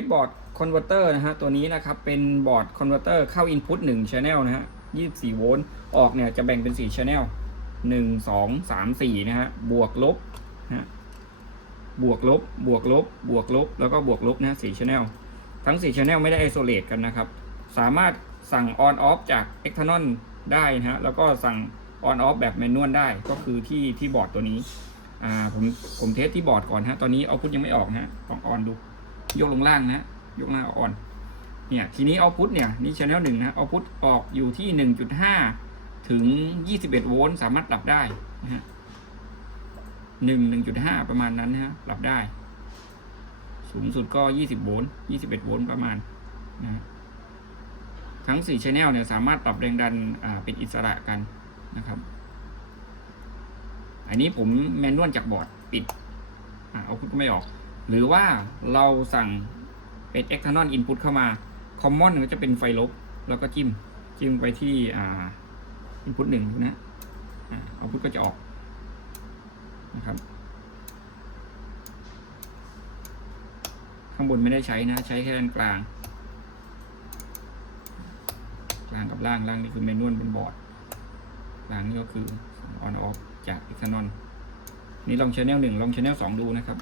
สบอร์ดคอนเวอร์เตอร์นะฮะตัวนี้นะครับเป็นบอร์ดคอนเวอร์เตอร์เข้า Input 1 Channel นะฮะ24 โวลต์ออกเนี่ยจะแบ่งเป็น 4 Channel 1 2 3 4 นะฮะบวกลบนะฮะบวกลบบวกลบบวกลบ แล้วก็บวกลบนะฮะ4 Channel ทั้ง4 Channel ไม่ได้ isolate กันนะครับ สามารถสั่ง on off จาก external ได้นะฮะแล้วก็สั่ง on off แบบ manual ได้ก็คือที่ที่บอร์ดตัวนี้อ่าผมผมเทสที่บอร์ดก่อนฮะตอนนี้เอาพุทยังไม่ออกนะฮะลองออนดู ยกลงล่างนะ ยกล่างอาอน เนี่ย ทีนี้เอาพุทเนี่ย นี่ชแนลหนึ่งนะเอาพุทออกอยู่ที่หนึ่งจุดห้าถึงยี่สิบเอ็ดโวลต์สามารถปรับได้นะฮะหนึ่งหนึ่งจุดห้าประมาณนั้นนะฮะปรับได้ สูงสุดก็ยี่สิบโวลต์ยี่สิบเอ็ดโวลต์ประมาณนะฮะทั้งสี่ชแนลเนี่ยสามารถปรับแรงดันอ่าเป็นอิสระกันนะครับ อันนี้ผมแมนนวลจากบอร์ดปิดอ่าเอาพุทก็ไม่ออก หรือว่าเราสั่งเป็น external input เข้ามา common ก็จะเป็นไฟลบ แล้วก็จิ้ม จิ้มไปที่อ่า input หนึ่งนะเอาพุทก็จะออกนะครับ ข้างบนไม่ได้ใช้นะ ใช้แค่ด้านกลาง กลางกับล่าง ล่างนี่คือเมนูบนบอร์ดล่างนี่ก็คือ on off จาก external นี่ลอง channel หนึ่งลอง channel สองดูนะครับ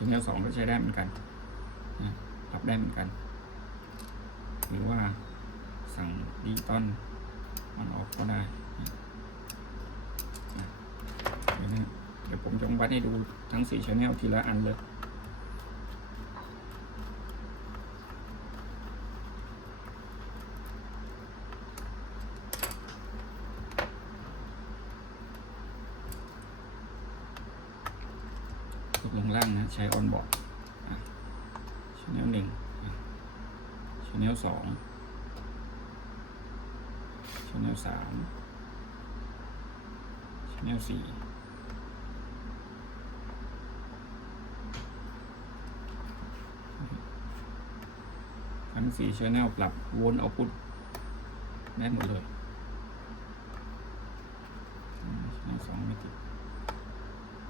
ชิ้นแนวสองก็ใช้ได้เหมือนกันปรับได้เหมือนกัน หรือว่าสั่งดิจิตอลมันออกก็ได้เดี๋ยวผมจะวัดให้ดูทั้งสี่ช่องทีละอันเลย ตกลงล่างนะ ใช้ออนบอร์ดชแนลหนึ่งชแนลสองชแนลสามชแนลสี่ทั้งสี่ชแนลปรับวนเอาพุทได้หมดเลยชแนลสองไม่ติด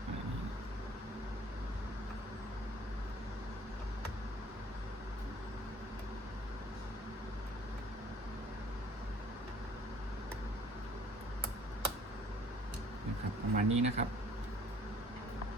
อันนี้ นะครับ ประมาณนี้นะครับ